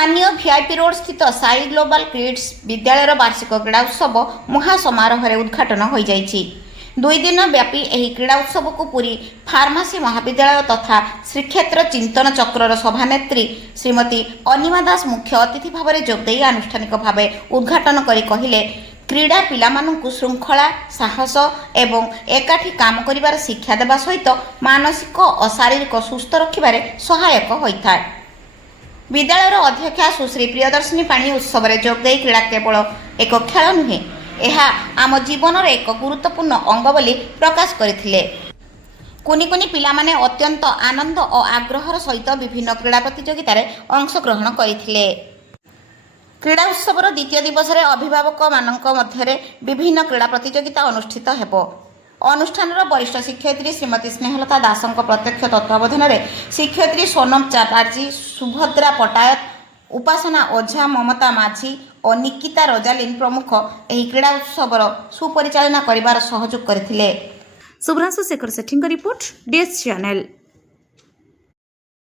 ସ୍ଥାନୀୟ VIP road ସ୍ଥିତ Sai global kids ବିଦ୍ୟାଳୟର ବାର୍ଷିକ କ୍ରୀଡ଼ା ଉତ୍ସବ ମହାସମାରୋହରେ ଉଦ୍ଘାଟନ ହୋଇଯାଇଛି। 2 ଦିନ ବ୍ୟାପୀ ଏହି କ୍ରୀଡ଼ା ଉତ୍ସବକୁ ପୁରୀ ଫାର୍ମାସି ମହାବିଦ୍ୟାଳୟ ତଥା ଶ୍ରୀକ୍ଷେତ୍ର ଚିନ୍ତନ ଚକ୍ରର ସଭାନେତ୍ରୀ ଶ୍ରୀମତୀ ଅନିମା ଦାସ ମୁଖ୍ୟ ଅତିଥି ଭାବରେ ଯୋଗଦେଇ ଆନୁଷ୍ଠାନିକ ଭାବେ ଉଦ୍ଘାଟନ କରି କହିଲେ, କ୍ରୀଡ଼ା ପିଲାମାନଙ୍କୁ ଶୃଙ୍ଖଳା, ସାହସ ଏବଂ ଏକାଠି କାମ କରିବାର ଶିକ୍ଷା ଦେବା ସହିତ ମାନସିକ ଓ ଶାରୀରିକ ସୁସ୍ଥ ରଖିବାରେ ସହାୟକ ହୋଇଥାଏ। ବିଦ୍ୟାଳୟର ଅଧ୍ୟକ୍ଷା ସୁଶ୍ରୀ ପ୍ରିୟଦର୍ଶିନୀ ପାଣି ଉତ୍ସବରେ ଯୋଗଦେଇ କ୍ରୀଡ଼ା କେବଳ ଏକ ଖେଳ ନୁହେଁ, ଏହା ଆମ ଜୀବନର ଏକ ଗୁରୁତ୍ୱପୂର୍ଣ୍ଣ ଅଙ୍ଗ ବୋଲି ପ୍ରକାଶ କରିଥିଲେ। କୁନି କୁନି ପିଲାମାନେ ଅତ୍ୟନ୍ତ ଆନନ୍ଦ ଓ ଆଗ୍ରହର ସହିତ ବିଭିନ୍ନ କ୍ରୀଡ଼ା ପ୍ରତିଯୋଗିତାରେ ଅଂଶଗ୍ରହଣ କରିଥିଲେ। କ୍ରୀଡ଼ା ଉତ୍ସବର ଦ୍ୱିତୀୟ ଦିବସରେ ଅଭିଭାବକମାନଙ୍କ ମଧ୍ୟରେ ବିଭିନ୍ନ କ୍ରୀଡ଼ା ପ୍ରତିଯୋଗିତା ଅନୁଷ୍ଠିତ ହେବ। ଅନୁଷ୍ଠାନର ବରିଷ୍ଠ ଶିକ୍ଷୟିତ୍ରୀ ଶ୍ରୀମତୀ ସ୍ନେହଲତା ଦାସଙ୍କ ପ୍ରତ୍ୟକ୍ଷ ତତ୍ତ୍ୱାବଧାନରେ ଶିକ୍ଷୟିତ୍ରୀ ସୋନମ ଚାଟାର୍ଜୀ, ସୁଭଦ୍ରା ପଟ୍ଟାୟତ, ଉପାସନା ଓଝା, ମମତା ମାଝୀ ଓ ନିକିତା ରୋଜାଲିନ୍ ପ୍ରମୁଖ ଏହି କ୍ରୀଡ଼ା ଉତ୍ସବର ସୁପରିଚାଳନା କରିବାର ସହଯୋଗ କରିଥିଲେ। ଶୁଭ୍ରାଂଶୁ ଶେଖର ସେଠୀଙ୍କ ରିପୋର୍ଟ, DS ଚ୍ୟାନେଲ।